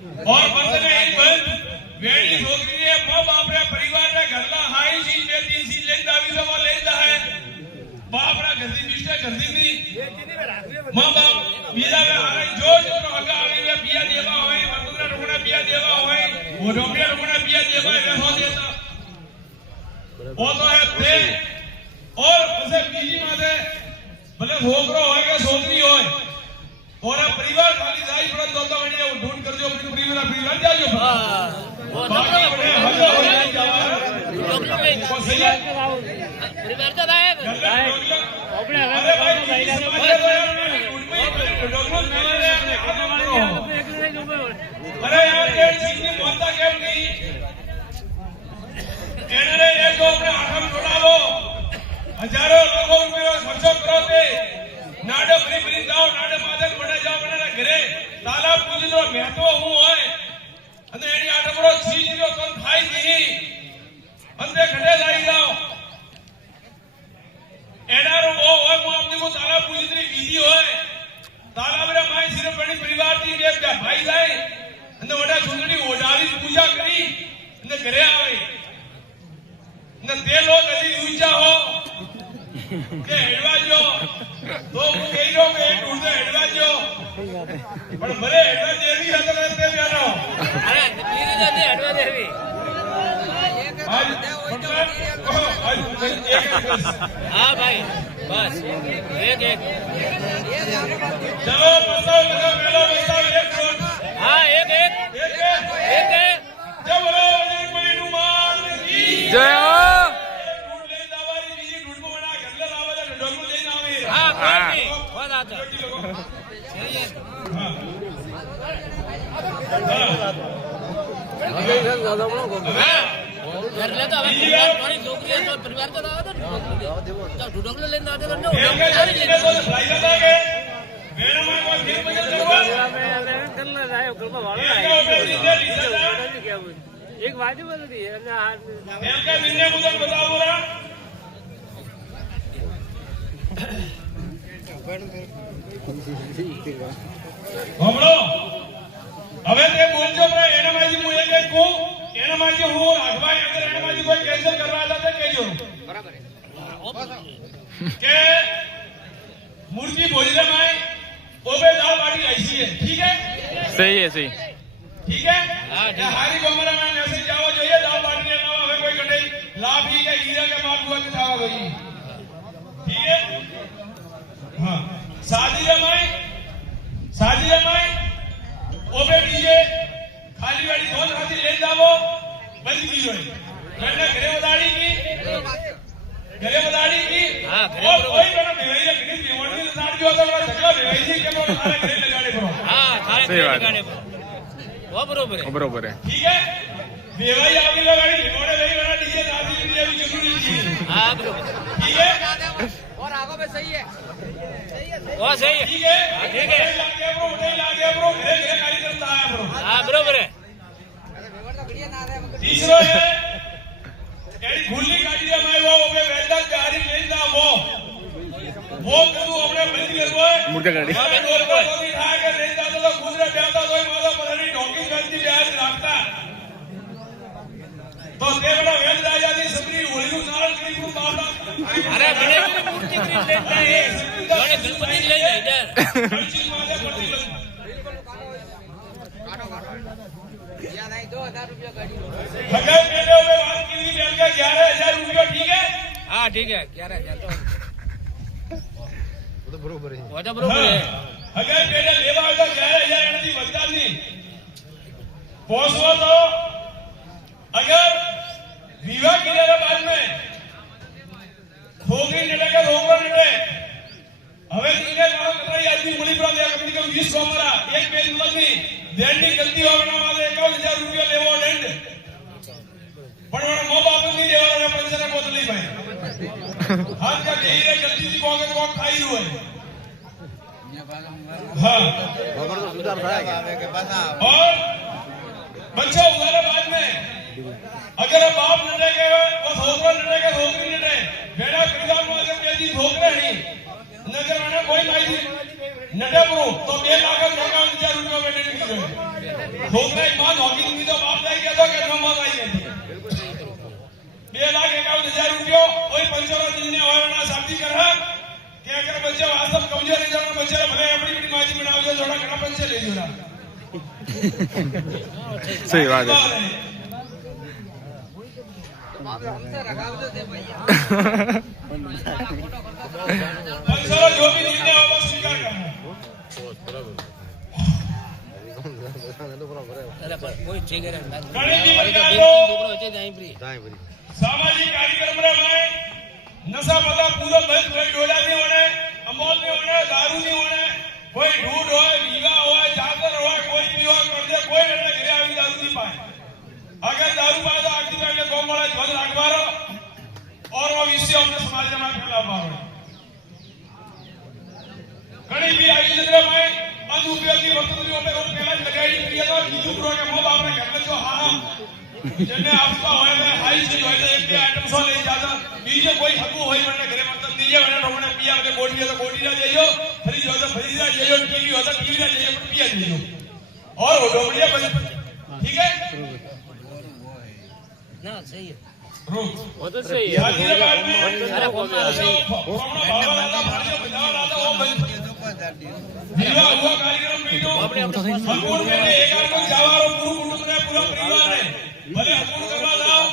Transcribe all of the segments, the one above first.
और बंद में एक बंद वेड़ी छोकरी है मां बाप रे परिवार रे घरला हाई सीन में 3 सीन लेंदा विधवा लेंदा है बाप रा घरदी निष्ठा घरदी नहीं मां बाप बीजा में आ जो जो हगा आवे वे बिया देवा होय मंदुरा रुगना बिया देवा होय वो डोंगे रुगना बिया देवा है हो देता वो तो है ते और उसे बीजी माते भले छोकरो होय के छोकरी होय और परिवार खाली जाई पर दोता वणी ढूंढ कर जो परिवार जाइयो बाकी बड़े हल्ला हो जाए जावा को सही है परिवार तो दाए अपने अरे भाई अरे यार ये चीनी बोलता क्यों नहीं एनरे ये जो अपने आठम छोड़ावो हजारों लोगों रुपये खर्चो करो ते नाडे बरी जाओ नाडे मादक बने जाओ बने घरे तालाब पूजी तो महत्व हूं होय અને એની આટબરો છીજીનો કોણ થાય નહીં અંતે ઘડે જાય જાઓ એનારો બહુ હોય હું આપને કો તાલાબ પૂજીની વિધિ હોય તાલાબ રે માય સિરે પડી પરિવારથી જે ભાઈ જાય અને ઓડા સુંદરી ઓડાવી પૂજા કરી અને ઘરે આવે ને તે લોક હજી ઊંચા હો કે હેડવાજો તો હું કહી રહ્યો કે ઢૂંઢે હેડવાજો પણ ભલે હેડવા દેવી હતો ને તે જાનો अरे पीरी जाते हटवा देवी हाँ भाई बस एक चलो बताओ लगा मेलो बताओ एक हाँ एक जब बोलो कोई नुमान की जय हो ढूंढ ले दावारी बीजी ढूंढ को बना गल्ला लावा जा ढोलू ले ना आवे हाँ कोई नहीं बहुत आता घर ले तो अब परिवार थोड़ी नौकरी है तो परिवार तो दावा तो ढूंढो लेने आते करने एक ने तो फ्लाई लगा के मेरे में को फिर बजल करवा करना जाए करवा वाला एक वाजी बोल दी है ना एक का मिलने मुझे बताओ रा हमरो હવે તે બોલજો રે એના માજી હું એક કો એના માજી હું આગવાય અગર એના માજી કોઈ કેન્સલ કરવા હતા તે કહેજો बराबर है કે મૂર્તિ ભોજન માં ઓબે દાળ બાટી આઈસી है ठीक है सही है सही ठीक है हां हारी गमरा में मैसेज जाओ જોઈએ દાળ બાટી ને નવા હવે કોઈ કટઈ લાભી કે હીરા के माल हुआ के थावा गई ठीक है हां शादी जमाई ओबे डीजे खाली वाली धोन खाती ले जावो बंद की होय मैंने घरे बदाड़ी की हां घरे और कोई बना बेवाई ने किसी देवड़ की साथ जो होता है झगड़ा बेवाई जी के मोड़ सारे घरे लगाने पड़ो हाँ सारे सही बात लगाने पर वो बरोबर है ठीक है बेवाई आगे लगाड़ी घोड़े नहीं बना डीजे नाची इंडिया भी जरूरी है हाँ बरोबर ठीक है और आगो में सही है वो सही है ठीक है ठीक है लागे ब्रो घरे कार्यक्रम आया ब्रो हाँ बरोबर है तीसरो है एडी खुली गाड़ी में वो ओबे वेदा गाड़ी लेंदा वो कदू अपने बंद करवो है मुर्गा गाड़ी और को भी खा के लेंदा तो गुजरे जाता तो मादा पलड़ी ढोकी करती ब्याज रखता तो ते बड़ा वेद राजा दी सबरी होली नु नाल की को बाबा अरे बड़े मूर्ति खरीद लेता है बड़े गणपति ले जाए इधर हलची मादे पड़ती या नहीं 2000 रुपया गाड़ी हगर मेले में बात की बेल का 11000 रुपया ठीक है हाँ ठीक है 11000 तो वो तो बरोबर है वो तो बरोबर है हगर मेले लेवा तो 11000 एनाથી વધતા નહીં પહોંચવો તો अगर विवाह की बाद में खोगरी नडे के रोगरा नडे હવે તીને કામ કરાઈ આદમી મુલી પર દે કંપની કે 20 કોમરા એક પેજ નથી દેણની ગલતી હોવાના માટે 51000 રૂપિયા લેવો દંડ પણ મારા મો બાપ ની દેવાના પૈસા બોતલી ભાઈ હાલ કે દેહીને ગલતી થી કોકે કોક ખાઈ રહ્યો हां खबर तो सुधार થાય કે પાછા और बच्चा उधारे बाद में अगर बाप नडे के वो छोकरा नडे के छोकरी नडे बेड़ा परिवार में अगर बेटी छोकरा नहीं नगर में कोई माई नडे ब्रो तो 2 लाख 5000 रुपया में देने की છોકરાએ માં નોકરી દીધો બાપ જાય ગયો કે ન માં આવી ગઈ 2,51,000 રૂપિયો કોઈ પંચોરો દિનને હોવાના સાબિત કરા કે અગર બચ્ચે વાસ્તવ કમજોરી જવાનો બચ્ચે ભલે આપણી બધી માજી બનાવજો થોડા ઘણા પૈસા લઈ જોડા सही बात है पंचोरो जो भी निर्णय होगा स्वीकार करना કોઈ છે કે ઘણી બી પ્રકારનો છોકરો છે જાય ફ્રી સામાજિક કાર્યક્રમ રે ભાઈ નશા પતા પૂરો બંધ કોઈ ડોલા ની હોને અમોલ ની હોને દારૂ ની હોને કોઈ ઢૂઢ હોય વિવાહ હોય જાતર હોય કોઈ પીવો કરદે કોઈ એટલે ઘરે આવી દારૂ ની પાય अगर दारू पाए तो आखिर में कौन बड़ा ध्वज रखवारो और वो विषय अपने समाज में फैला पारो घणी भी आयोजन में अनुपयोगी वस्तुओं पे हम पहला लगाई दिया था बीजू प्रो के मोब आपने घर में जो हां जने आपका होए में हाई चीज होए एक भी आइटम सो ले जाता बीजे कोई हकू होई મને ઘરે मतलब નીચે મને રોકને पिया के कोटी तो कोटी ना देजो फ्रिज हो तो फ्रिज ना देजो टीवी हो तो टीवी ना देजो पिया देजो और वो डोबड़िया ठीक है ના સહી है वो तो सही है हैदराबाद में अरे कौन सा सही विवाह हुआ कार्यक्रम में जो हकूर में एक आदमी जावारो पूरा कुटुंब ने पूरा परिवार है भले हकूर करवा जाओ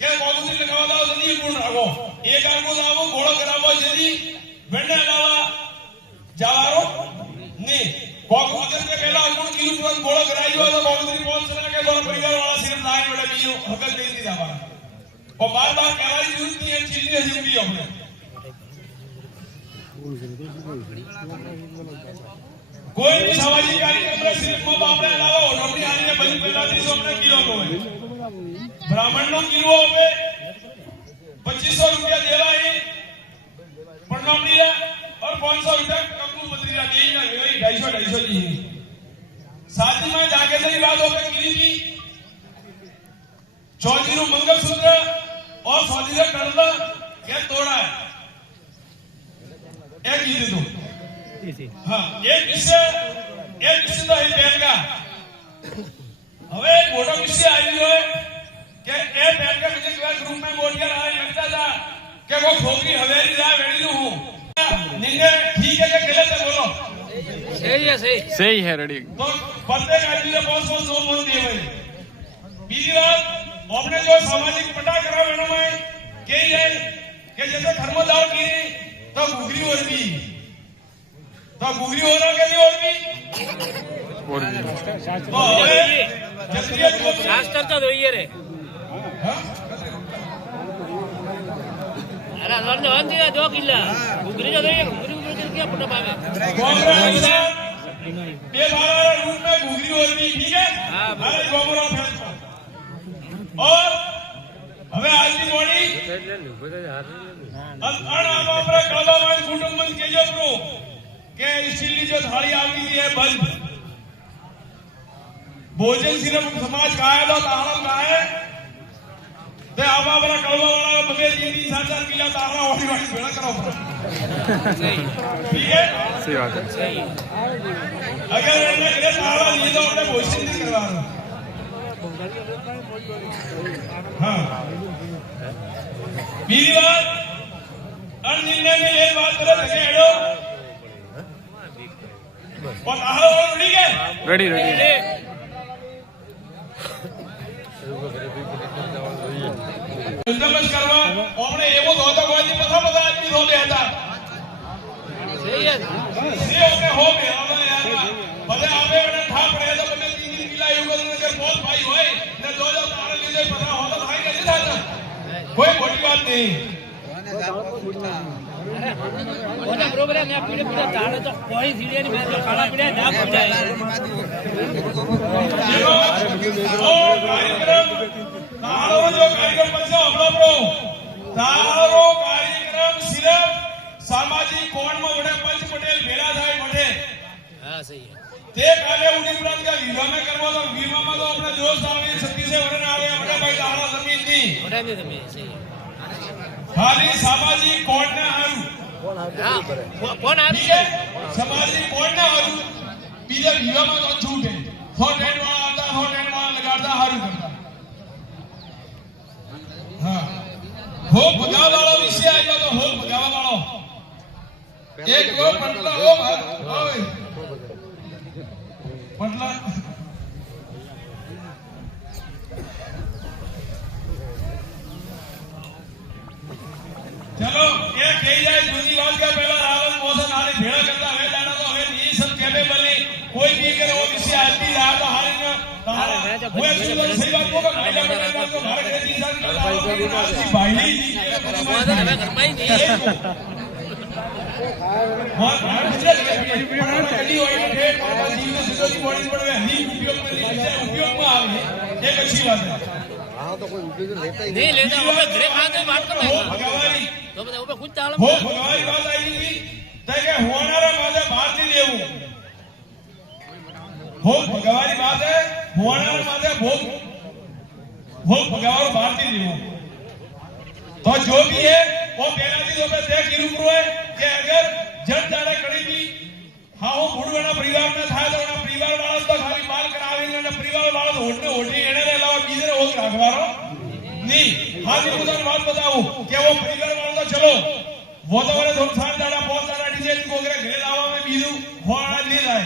के कागज लगावा जाओ जल्दी पूर्ण रखो एक आदमी जाओ घोड़ो करावो जल्दी वेंडा लावा जावारो ने कागज के पहला हकूर की पूरा घोड़ो कराइयो तो कागज की पहुंच सके के दोनों परिवार वाला सिर्फ लाइन बड़ा बियो हकल दे दी जावा और बार-बार कहवाई जरूरत नहीं है चीजें जिंदगी हमने कोई भी सामाजिक कार्यक्रम में सिर्फ मां बाप ने अलावा नौकरी आने ने बनी पहला 300 किलो नो है ब्राह्मण नो किलो होवे 2500 रुपया देवा है प्रणामी और 500 रुपया कपू मजरीरा दे ना 250 दी शादी में जाके सही बात हो के मिली थी चौधरी नु मंगलसूत्र और सौदी का करला के तोड़ा है एक ही दे दो हाँ एक विषय तो है बहन का हमें एक मोटा विषय आई है कि ए बहन का मुझे ग्रुप में बोल कर आए लगता था कि वो छोकरी हवेली जा वेड़ी हूँ निंगे ठीक है कि गलत है बोलो सही है रेडी तो प्रत्येक आदमी ने बहुत सो मन दिए भाई बीजी बात आपने जो सामाजिक पटा करा मैडम है के है कि जैसे घर में जाओ की तो घुगरी और भी तो घुगरी हो रहा के और भी जल्दी शास्त्र तो જોઈએ રે અરે લડને વાંધી દો કિલ્લા ઘુગરી તો જોઈએ ઘુગરી કે પટા પાવે ये हमारा रूट में घुगरी और भी ठीक है हमारे गोमरो फैंस और हमें आज की बॉडी अन आपरे कलाबाज कुटुंब में केजो प्रो के स्टील की जो थाली आती है बंद भोजन सिर्फ समाज का है तो ताड़ा का है ते आप अपना कलवा वाला बगे दीदी साथ-साथ किला ताड़ा वाली वाली बेड़ा करो ठीक है सही बात है સહી अगर इन्हें करे ताड़ा नहीं तो अपने भोजन नहीं करवा रहा हाँ बीवी बात अन निर्णय में ये बात करे लगे हेडो और आहा और ठीक है रेडी रेडी बंदोबस्त करवा हमने एवो होता कोई नहीं पता आदमी रो देता સહી है से हमने हो गया हमने यार भले आवे बने ठा पड़े तो बने 3 दिन किला युगल ने के बहुत भाई होए ने दो जो तारे लीजे पता होता भाई नहीं था कोई बड़ी बात नहीं ઓના બરોબર ને પીડે પીડે તાળે તો કોઈ સીડે ની મેં ખાડા પીડે ના પડાય ओ कार्यक्रम तारो जो कार्यक्रम बच्चा अपना प्रो तारो कार्यक्रम सिर्फ सामाजिक कोण में बड़े पंच पटेल भेड़ा थाय बटे હા સહી है તે કાલે ઉડી ઉપરાંત का विवाह में करवा तो विवाह में तो अपने दोस्त आवे 36 से वरन आवे अपने भाई तारा जमीन दी ઓડા ને તમે સહી खाली सामाजिक कोण ने आयु હા કોણ આવી ठीक है सामाजिक कोण ने आयु बीजे विवाह में तो छूट है 100 वाला हो भगावा वाला विषय आ गया तो हो भगावा वाला एक वो पटला ओ ओए पटला चलो ये कही जाए दूसरी बात क्या पहला रावण मौसम हारे भेड़ा करता है जाना तो हमें ये सब कैपेबल नहीं कोई भी करे वो किसी आदमी रहा तो हारे ना वो एक्चुअली सही बात को कायदा में बात को भारत के इंसान का भाई नहीं जी बहुत है घर में ही नहीं है बहुत भारत से कड़ी हुई है जीव में सीधो की बॉडी पड़ गई नहीं उपयोग में नहीं उपयोग में आ गई एक अच्छी बात है नहीं लेता वो घरे खाते बात करते हो भगवानी तो बताओ वो खुद चाल हो भगवानी बात आई थी ताकि होनारा माजे भारती देवू हो भगवानी बात है होनारा माजे भोग हो भगवान भारती देवू तो जो भी है वो पहला चीज पे देख गिरू है कि अगर जन जाने कड़ी भी हाँ वो बुढ़वेना परिवार में था तो ना परिवार वाला तो खाली बाल करावे ना परिवार वाला तो होटने एने रे अलावा बीजे रे होक राखवारो नहीं हाँ जी मुझे बात बताऊं कि वो परिवार वाला तो चलो वो तो वाले धोखान दाड़ा बहुत सारा डीजे को करे घरे लावा में बीजू होड़ा नहीं लाए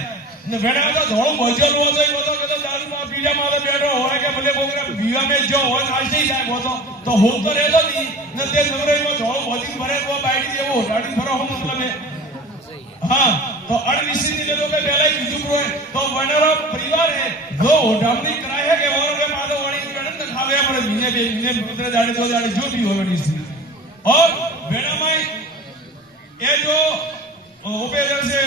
ने वेड़ा तो धोळो भजन हो तो वो तो दारू में पीजा में बैठो होए के भले कोकरे बीवा में जो हो आज नहीं जाए वो तो हो तो रेतो नहीं ने ते नवरे में धोळो भजी भरे वो बाइडी देवो गाड़ी भरो हो मतलब है हाँ तो अड़विसी ने जो पे पहले ही चुप रहे तो वनरा परिवार है जो डामनी कराए है कि वो के माधव वाणी गणन खावे पर महीने पे महीने दूसरे दाड़े दो दाड़े जो भी हो बनी सी और बेड़ा में ये जो ओपेदर से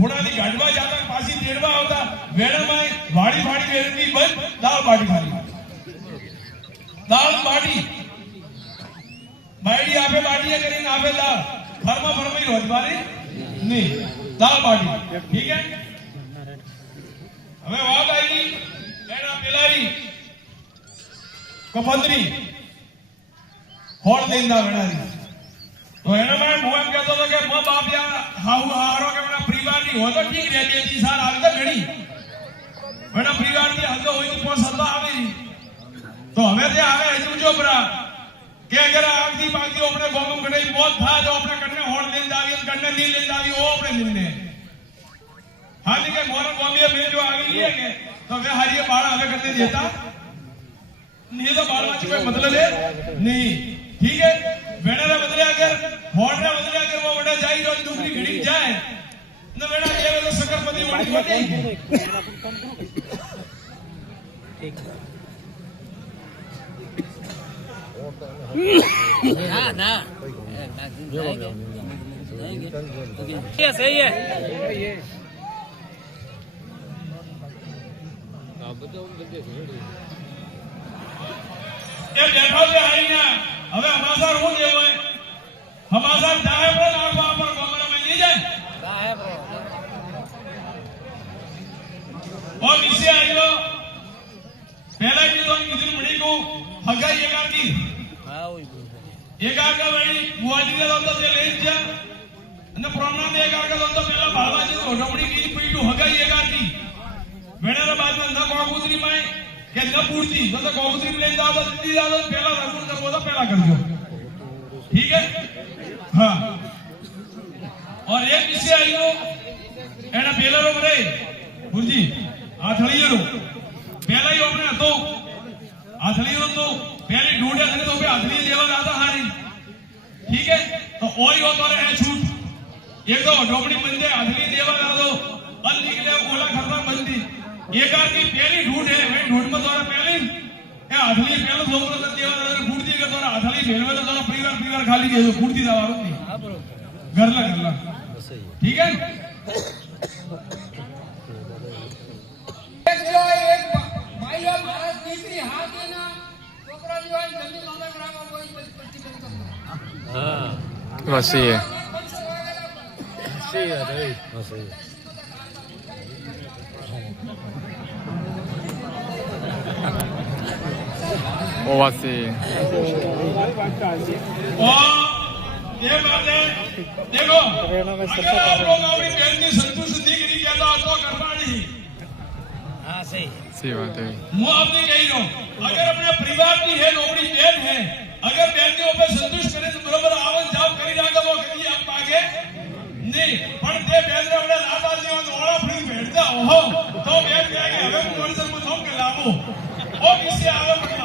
घोड़ा दी गाड़वा जाता पासी तेड़वा होता बेड़ा में वाड़ी वाड़ी बेरती बंद दाल बाटी खाली दाल बाटी बाइडी आपे बाटी है करें आपे दाल फरमा ही रोज बारी नहीं दाल बाटी ठीक है हमें बात आई एना पेलारी कपंदरी होड़ देंदा वेणारी तो एना मैं मुएम कहता था कि मां बाप या हाउ हारो के मेरा परिवार नहीं हो तो ठीक रह गई साल आवे तो घड़ी मेरा परिवार की हद होई तो पोस हद आवे तो हमें ते आवे हजू जो बरा કે અગર આગથી બાકી આપણે બોમ્બ ગણાઈ મોત થા જો આપણે કન્ને હોડ લઈને આવી કન્ને નહીં લઈને આવી ઓ આપણે નિર્ણય હાજી કે મોરા બોમ્બે મે જો આવી લીએ કે તો વે હારીએ બાળ હવે કરને દેતા नहीं तो बाल बच्चे कोई मतलब है नहीं ठीक है वेड़ा रे बदले अगर होड़ रे बदले अगर वो वेड़ा जाई जो दूसरी घड़ी जाए न वेड़ा ये तो सकरपति वाली हो जाएगी ना ना ये सही है ये देखो जे आई ना હવે હમાસા હું દેવો હે હમાસા જાહે પર લાગવા પર કમરા में नहीं जाए है ब्रो और इससे आइयो पहला की तो किसी बड़ी को हगाई एकार की हां वही एकार का बड़ी बुआजी ने तो ते ले जा અને પ્રોગ્રામ એકાર का तो पहला भावाजी तो ढोकड़ी की पीटू हगाई एकार की वेणेरा बाद में न कोगुतरी में કે ન પૂરતી તો કોગુતરી પ્લેન દાદો દીદી દાદો પહેલા રગુર કરવો તો પહેલા કરજો ठीक है हां और एक विषय आयो એના પેલાનો રે ગુરુજી આથળીયો પહેલા ही આપણે હતો આથળીયો તો પહેલી ઢૂંઢે થને તો આથળી લેવા દાદા હારી ठीक है तो ओई होतो रे छूट एक तो ढोकड़ी बंदे आथળી देवा दादो अन निकले ओला खरता बंदी एकार की पहली ढूंढ है मैं ढूंढ में द्वारा पहली ए आधली पहले सोमरो से देवा दादा फूटती के द्वारा आधली भेल में तो द्वारा परिवार खाली दे दो फूटती दवारो नहीं हां ब्रो घरला ठीक है एक जो एक भाई और महाराज तीसरी हाथ है ना छोकरा जो है जल्दी मामला करावा कोई पट्टी करता हां बस सही है सही है रे सही वो बात सही है और ये बात है देखो अगर आप लोग अपनी बहन की संतुष्ट दिखरी कहता तो करना नहीं हां सही सही बात है मैं आपने कही लो अगर अपने परिवार की है नौकरी बहन है अगर बेन के ऊपर संतुष्ट करे तो बराबर आवत जाव કરી નાખે वो कभी आप मांगे नहीं पण ते बेन रे આપણે લાદા જેવા ઓળા ફરી ભેડતા ઓહો તો બેન કહે કે હવે હું મોરસર માં થોમ કે લાવો ઓ કિસે આવે મતલબ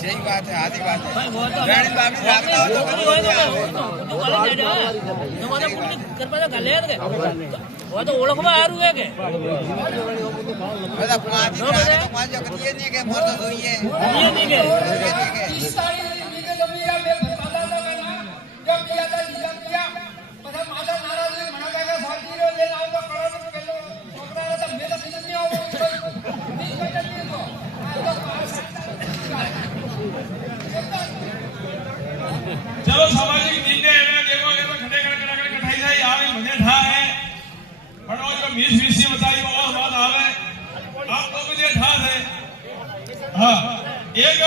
सही बात है, आधी बात है। भाई वो तो रानी बाबी जागता हो तो कभी नहीं आओ। वो तो ओळखवा हारू है के બધા પાંચ રાત તો પાંચ વખત ये नहीं के मोर तो જોઈએ ये नहीं के 30 તારીખ મીકે જમીરા બે બતાતા હતા ના જબ દિયા તા લીલા કિયા પછી માતા નારાજ મણા કાકા સાથી રે લે આવ તો કળો પેલો છોકરા તો મે તો સીધું નહીં આવો નહીં કઈ જતી તો આ તો चलो सामाजिक निर्णय एना देखो के खड़े खड़े कठाई जाई आवे मजे ठा है पण वो जो 20 बताई वो बात आवे आप तो मुझे ठा है हां एक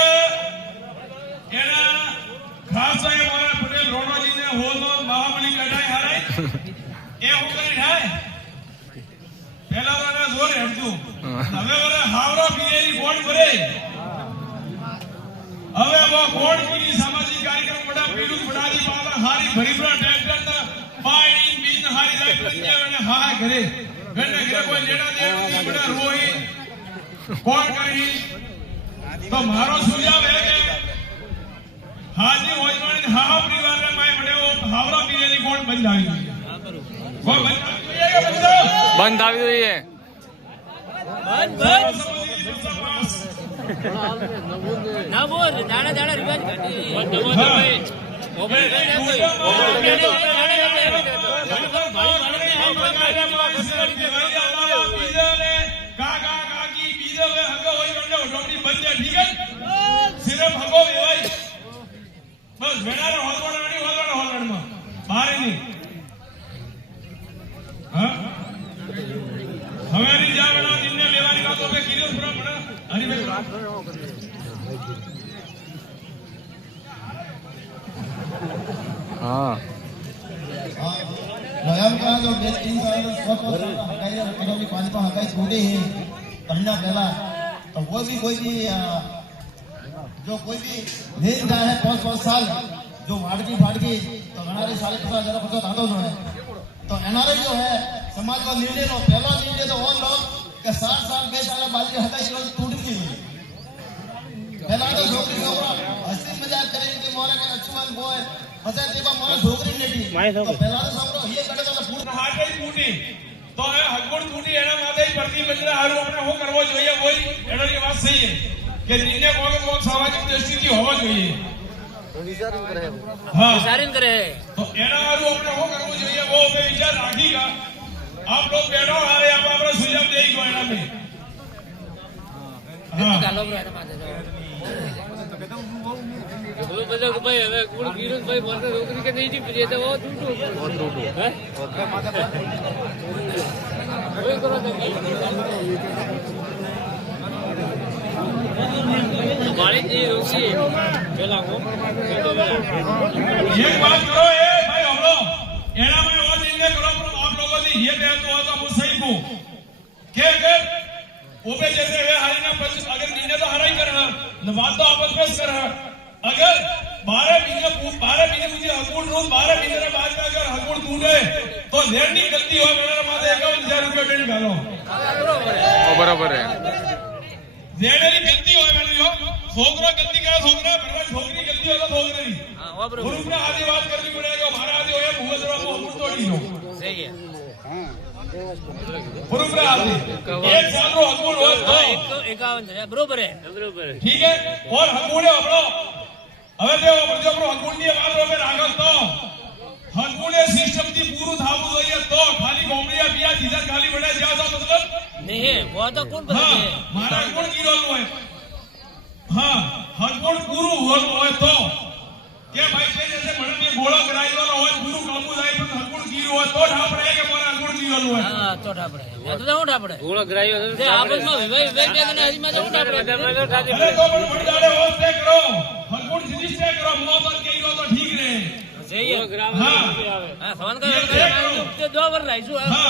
एना खास है हमारा पटेल रोणो जी ने हो तो महाबली कढ़ाई हाराई ए हो કરી ઠાય પહેલા વાળા જોર હેડતું હવે વાળા હાવડા પીએની કોણ કરે હવે वो कोण की सामाजिक कार्यक्रम बड़ा पीलू बड़ाजी पाला हारी भरीबरा ट्रैक्टर ता पानी बीन हारी जाय पंजाब ने हाय करे गने घरे कोई लेना दे बड़ा रोही कोण करी तो मारो सुझाव है के हाजी होजवाणी हा परिवार ने माय बड़े वो हावड़ा पीलेनी कोण बंद આવી वो बंद આવી કે बंद બંધ આવી જોઈએ ना बोल दाड़ा दाड़ा रिवाज काटी मोबाइल काका काकी बीजे वे हगो होई बंदे उठोटी बंदे ठीक है सिर्फ हगो वेवाई बस वेणारे होलवण में बाहर नहीं हां हमारी जावना दिने लेवानी बातों पे किलो पूरा बड़ा हरी भाई હા नयम का जो 2-3 साल हकाई इकोनॉमी पानी पर हकाई छोड़े हैं पढ़ना पहला तो वो भी कोई भी जो कोई भी दिन जाए है 5 साल जो वाड़की फाड़की तो एनआरआई साल पता जरा पता था तो है तो एनआरआई जो है समाज का निर्णय लो पहला निर्णय तो और लो कि 7 साल 2 साल बाद हकाई टूट गई पहला तो छोकरी छोकरा हंसी मजाक करेंगे कि मोरे के अच्छुमन बोय पता है कि मोरे छोकरी नेटी तो पहला तो छोकरो ये कटे तो फूट हाटे फूटी तो है हगोड़ फूटी एना माथे प्रति बदले हारू આપણે શું કરવો જોઈએ કોઈ એની વાત સહી છે કે નિર્ણય કોઈ સામાજિક દ્રષ્ટિથી હોવો જોઈએ હા विचारण करे तो एना हारू આપણે શું કરવો જોઈએ वो पे विचार રાખીगा आप लोग बैठो हारे आप આપણે સુझाव દેઈ ગયો એના में हां डालो रे माथे बोलो बोलो भाई હવે કોણ ગીરન ભાઈ બોલતો નોકરી કે નહીં જી તો वो टूटू હે કોઈ કરો તો गाड़ी दी रोकी चला को एक बात करो ए भाई हमलो एना में और निर्णय करो पर आप लोगों ने ये कहते हो तो मुझे सही को के अगर ओबे जैसे वे हारीना पर अगर निर्णय तो हराई कर रहा नवाज तो आपस में कर रहा अगर 12 महीने मुझे हकूमत रोज 12 महीने बाद में अगर हकूमत टूटे तो लेनी गलती हो मेरा माथे 51,000 रुपया दंड डालो બરાબર હે लेनी गलती हो मैंने जो छोकरा गलती करे छोकरा पर छोकरी गलती हो तो छोकरी हां वो बराबर गुरु ने आदि बात करनी पड़ेगा हमारा आदि होया भूगोल को हकूमत तोड़ी दो सही है बरोबर आदि एक साल रो हकूमत हो तो 51 है बरोबर है ठीक है और हकूमत अपनो હવે તે પ્રજાપરો હકુંડી વાત રોકે આગળ તો હકુંડે સિસ્ટમ થી પૂરું થાવું જોઈએ તો ખાલી ગોમડિયા બિયા દીધા ખાલી વડે જ્યાં તો મતલબ नहीं है वो तो कौन पता હા है મારા હકુંડ કીરોલ હોય હા હકુંડ પૂરું હોય તો કે ભાઈ તે જैसे મને મે ગોળો કરાઈવાનો હોય પૂરું કામું જાય પણ હકુંડ કીરો હોય તો ઠાપડે કે મારા હકુંડ કીરોલ હોય हां तो ठापड़े मैं तो जाऊं ठापड़े गोळो करायो ते आपस में विवाह के ने हजी में जाऊं ठापड़े અરે તો પણ મંડાડે હોસ્તે કરો હકુંડ સિસ્ટમ કરો મોતન કઈરો તો ઠીક રહે सही है हाँ हाँ सवाल का ये देखो। दो बार रहीશું हाँ।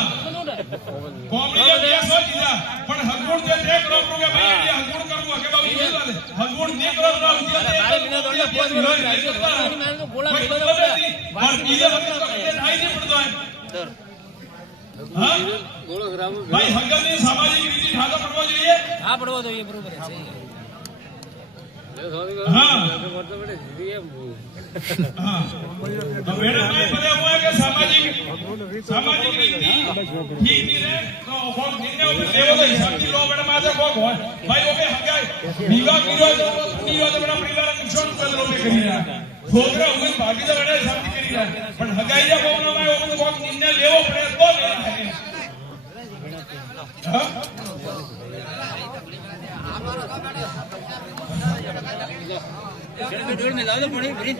કોમડીએ 200 જીતા પણ હગુણ જે 2 કરોડ રૂપિયા ભાઈ એ હગુણ કરવું કે બાબુ એ વાલે હગુણ 2 કરોડ ના ઉદ્યોગ બારે મહિના દોડને 5 વર્ષ રહીશું મેં તો ગોળા કોઈ ભેગો ખબર નથી. પણ બીજે વખતે તો કઈ થાય નહીં પડતો એમ. હા? ભાઈ હગરની સામાજિક રીતિ ઠાકો પડવો જોઈએ. હા પડવો જોઈએ બરોબર છે સહી હા હા તો મેડમ ભાઈ બધે હોય કે સામાજિક રીતિ ઠીક નહીં રહે તો કોક નિર્ણય ઉપર લેવો તો હિસાબથી લો મેડમ આજે કોક હોય ભાઈ ઓકે હગાઈ વિવાહ કર્યો તો પૂરી વાત આપણા પરિવારને નુકસાન કરે લોકે કરી રહ્યા છોકરા હોય ભાગીદાર વડે હિસાબથી કરી રહ્યા પણ હગાઈ જે કોક ના ભાઈ ઓકે કોક નિર્ણય લેવો પડે તો લે હા जोड़ में लाओ पड़ी पड़ी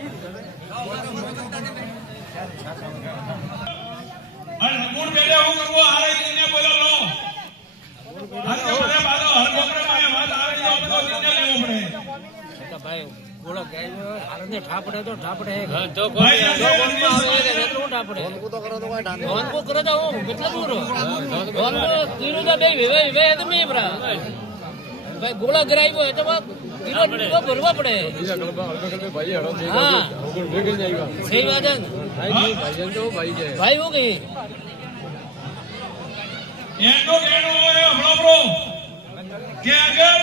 અને ગુણ બેલે હું કરવો હારે નિર્ણય બોલો લો હર કે મને બાદો હર ગોકરે માં વાત આવે જો બધો નિર્ણય લેવો પડે तो भाई गोला गए हारन ने ठा पड़े तो ठा पड़े तो ભાઈ दो गोल में आवे के એટલું ठा पड़े गोल को करो तो कोई ढांग गोल को करे तो કેટલા દૂર गोल को તીરું તો બે વે તો મે બરા ભાઈ ગોળા ગરાવ્યો એટલે બા તીરો તો ભરવા પડે हाँ सही बात है भाई हो गई એનો કેનો હોય હમણો બ્રો કે અગર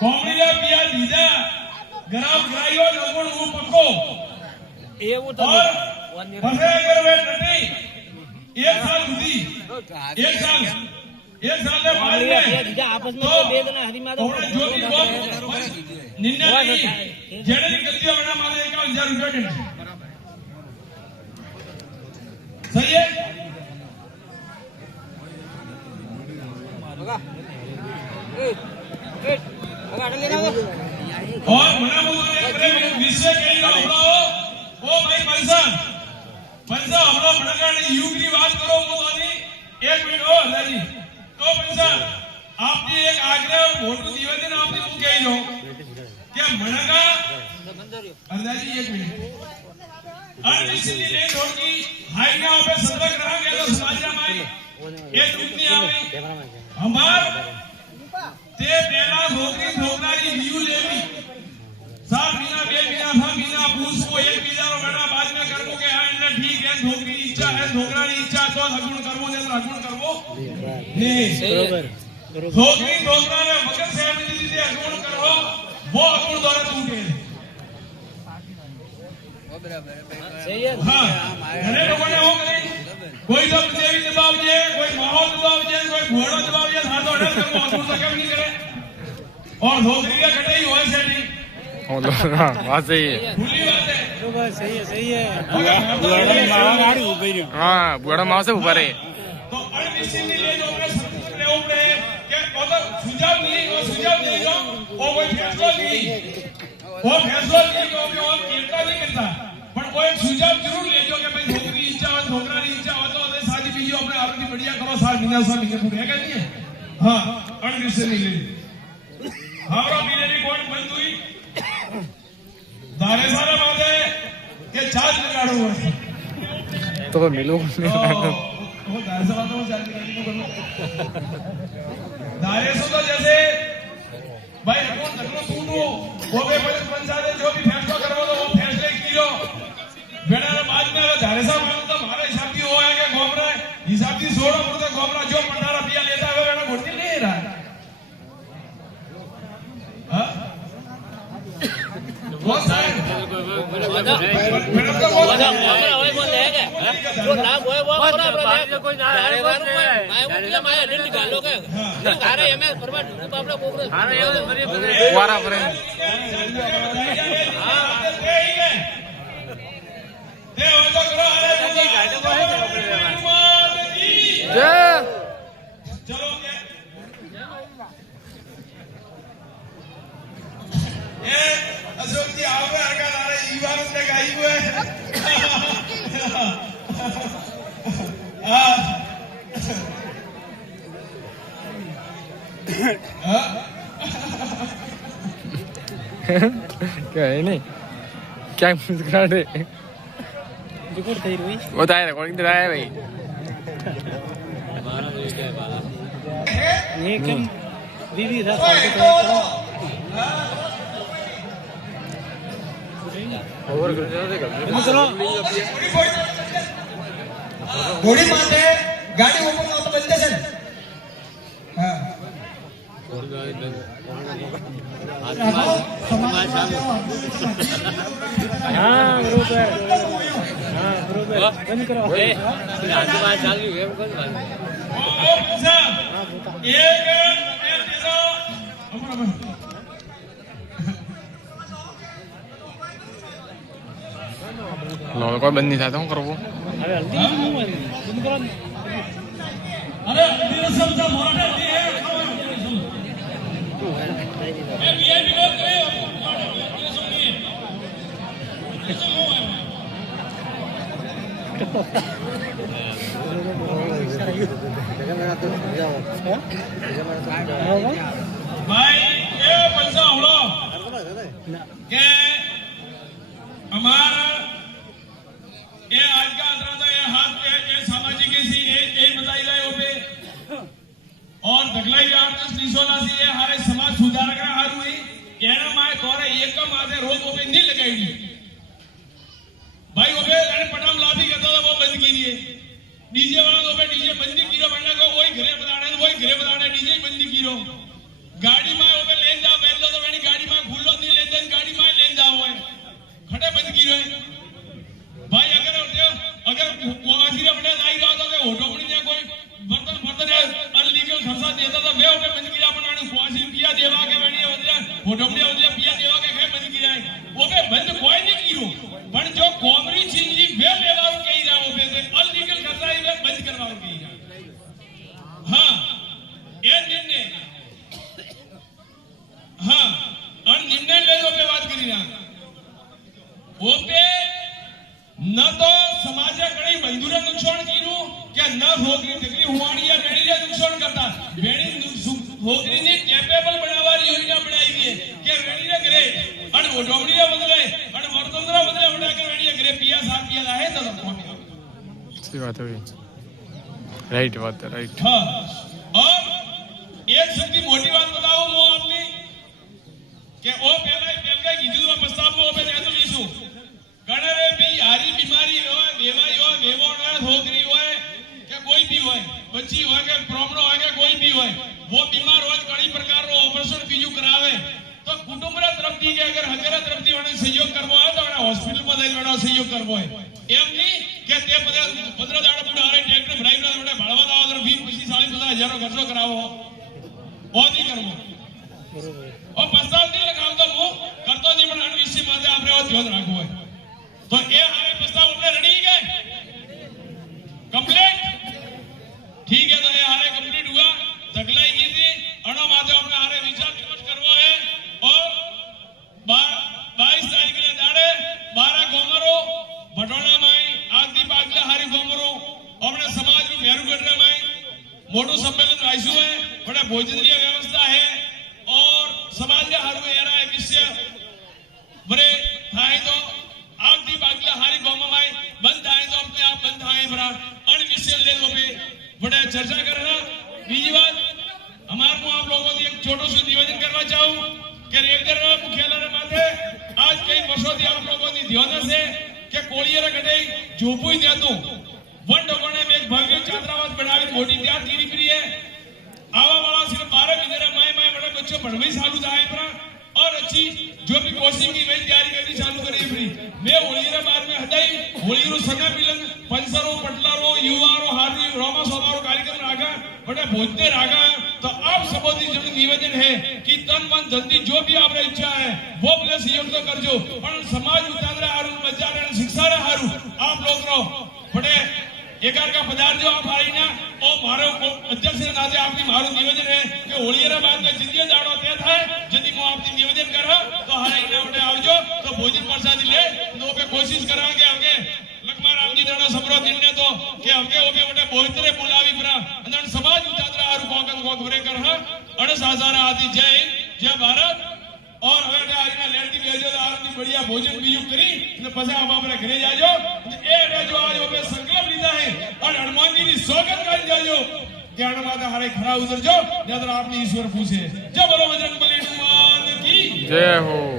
કોમડીયા પિયા દીધા ગરામ ગરાયો લગણ હું પક્કો એવું તો और ફસે અગર વે નથી એક સાલ સુધી એક સાલ ને बाद में आपस में तो બે જણા હરી માતા આપણે જો બી કોમ નિર્ણય નહીં જેણે ગતિઓ બના મારે 51000 રૂપિયા દે सही है और मना बोले विषय कही लो हमरो ओ भाई पैसा हमरो मनगण युग की बात करो मोदी 1 मिनट ओ हलाजी तो पैसा आपने एक आग्रह मोटू निवेदन आपने હું કહી લો કે मनगा अंदाजी 1 मिनट अनिश्चित नहीं होगी हाई ना पे सदक रहा गया तो समाज में ये टूटनी आवे हमार ते पहला नौकरी ठोकनारी व्यू लेवी 7 महीना 2 महीना 3 महीना पूछ को एक बीजा महीना बाद में करबो के हां इने ठीक है नौकरी इच्छा है ठोकनारी इच्छा तो हगुण करबो ने हगुण करबो नहीं बरोबर नौकरी ठोकनारे मगर से मिली दे हगुण करो वो हगुण द्वारा टूटे सही है हाँ घणे लोगों ने हो गई कोई तो देवी दबाव दे कोई माहौल दबाव दे कोई घोड़ो दबाव दे साथ ऑर्डर कर मौजूद तक नहीं करे और नौकरी का कटाई हो सेटिंग बात सही है भूली बात है सही है हाँ बुआड़ा माँ से ऊपर है तो अनिश्चित नहीं ले जो अपने संतुलन ले उपरे के मतलब सुझाव नहीं जो वो कोई फैसला नहीं वो फैसला नहीं को भी और एकता नहीं करता પણ કોઈ સુઝાવ જરૂર લેજો કે ભાઈ નોકરી ઈચ્છા હોય છોકરાની ઈચ્છા હોય તો હવે સાદી બીજો આપણે આરોગ્ય બઢિયા કરો 7 મહિના 6 મહિને પૂરે કે નહીં હા અણવિશે નહીં લે હારો બીજેની કોણ બંધ हुई ધારે સારા બાતે કે ચાર્જ લગાડો હોય तो मिलो वो ધારે સારા તો ચાર્જ લગાડી નો करो ધારે सो तो जैसे भाई कौन तकलो तूनो वो भी पंचायत जो भी फैसला करवा दो वो फैसले किलो बेड़ा बाद में धारे साहब तो हमारे हिसाब की हो है कि गोमरा हिसाब की 16 मुर्दा गोमरा जो 15 रुपया लेता है वो भर्ती नहीं रहा हां वो साहब मैडम तो वो હવે બોલ લે કે જો લાભ હોય वो बराबर है कोई जारे वाला मैं बोलिए मैं दिल निकालो के नहीं घरे एमे परवा आपने कोकरे हां ये वारा पर हां ते हो तो करो अरे जय चलो ये अशोक जी आप आगे आ रहे ई बार उसने गाई हुए क्या है नहीं क्या मुस्कुराहट है वो तो आया रिकॉर्डिंग तो आया भाई ઘોડી માટે ગાડી ઓપન આવતો બંધ છે ને હા लो कोई बंद नहीं था तो હું કરવું अरे रसम सा मोराटे दी है ये वीआईपी लोग गए भाई ये पैसा होड़ो के हमारा ये आज का आदरा ये हाथ के ये सामाजिक सी ये बताई जाए ओपे और दगलाई आर्टिस्ट निसोला सी ये हारे समाज सुधारक हारू हुई एना माय कोरे एक माथे रोग ओपे नहीं लगाई भाई ओपे अरे पटाम लाफी करता था वो बंद कीजिए डीजे वाला ओपे डीजे बंद कीरो बनना को वही घरे बताने डीजे बंद कीरो गाड़ी में ओपे लेन जा बैठ तो वेनी गाड़ी में खुल्लो नहीं लेते गाड़ी में लेन जा हुआ है खड़े बंद कीरो भाई अगर वासी अपने आई रहा था कि होटोपड़ी ने कोई बर्तन अनलीगल खर्चा देता था वे ओपे बंद किया बनाने वासी पिया देवा के वेनी होटोपड़ी होते पिया देवा के बंद किया ओपे बंद कोई नहीं कीरो पण जो कोमरी चीज वे लेवारू कही रहा ओपे से अनलीगल खर्चा वे बंद करवारू कही रहा हां ये निर्णय हां और निर्णय ले लो पे बात करी रहा ओपे न तो समाजे घणी बंधुरे नुकसान कीरू के न रोकरी टिकरी हुवाड़िया गणीरे नुकसान करता वेणी रोकरी ने कैपेबल बनावारी योजना बनाई गई है के वेणीरे करे अन ओडोमड़ीया बदले अन वर्तंद्रा बदले उड़ा के वेणीया करे पिया साथ पिया है तो सही बात है राइट बात है राइट हां और एक सबकी मोटी बात बताओ मो आपने के ओ पहले कीधु प्रस्ताव में ओपे ने तो लीसु गणरे भी हारी बीमारी होय बेवाई होय बेवोण होय छोकरी होय के कोई भी होय बच्ची होय के प्रॉब्लम होय के कोई भी होय वो बीमार होय कई प्रकार रो ऑपरेशन बीजू करावे तो कुटुंबरा तरफથી के अगर हगरा तरफથી वणे सहयोग करवो है तो वणे हॉस्पिटल में जाई वणे सहयोग करवो है एम नहीं के ते 15 दाड़ा बुढ़ा हारे ट्रैक्टर भराई ना वणे भाड़वा दावा तो 20 25 40 हजारों खर्चो करावो वो नहीं करवो और प्रस्ताव नहीं लगाव तो वो करतो नहीं पण अनविषय माथे आपने वो ध्यान राखवो है तो ये हारे प्रस्ताव अपने रेडी गए कंप्लीट ठीक है तो ये हारे कंप्लीट हुआ दगलाई की थी अणो माथे अपने हारे विचार विमर्श करवो है और 22 तारीख के दाड़े 12 गोमरो भटोड़ा में आदि पागला हारी गोमरो अपने समाज में मेरुगढ़ में मोटो सम्मेलन राइसु है बड़ा भोजनीय व्यवस्था है और समाज के हारू एरा विषय बड़े थाए तो आदि पागला हारी गोमा में बंद आए तो अपने आप बंद आए बड़ा अन विषय ले लो पे बड़े चर्चा करना बीजी बात हमारे को आप लोगों को एक छोटो सा निवेदन करना चाहूं कि रेलगर मुख्यालय माथे आज कई वर्षों थी आप लोगों की ध्यान से कि कोळियरा गडे जोपुई देतो वन डोगणे में एक भव्य छात्रावास बनावी मोटी त्याग कीरी फ्री है आवा वाला सिर्फ 12 महीने माय बड़े बच्चों पढ़वे चालू थाए पर और अच्छी जो भी कोचिंग की वही तैयारी करनी चालू करी फ्री मैं होलीरा बाद में हटाई होलीरो संगा मिलन पंसरो पटलारो युवारो हारी रोमा सोमारो कार्यक्रम रागा बड़े भोजने रागा तो आप सबोधी जो निवेदन है कि तन मन धन जो भी आपने इच्छा है वो अपने सहयोग तो करजो पर समाज उतारे हारू बच्चा शिक्षा रे हारू आप लोग रो बड़े एकार का पदार्थ जो आप आई ना ओ मारो अध्यक्ष के नाते आपकी मारो निवेदन है कि होलीरा बाद में जिंदगी दाड़ो ते थाय यदि मो आपकी निवेदन करो तो हरे इना उठे आवजो तो भोजन प्रसाद ले तो पे कोशिश करा के आगे लखमा रामजी दाड़ा समरो दिने तो के आगे ओबे उठे बोहितरे बोलावी परा अंदर समाज उतारे हारू कोकन कोक भरे कर ह अड़ सासारा आदि जय जय भारत और હવે આજના લેણથી બેજો તો આરતી बढ़िया भोजन બીજું કરી ને પછી આપ આપણે ઘરે જાજો એ રેજો ज्ञान माता हरे खरा उतर जो नजर आपने ईश्वर पूछे जब बोलो बजरंग बली हनुमान की जय हो।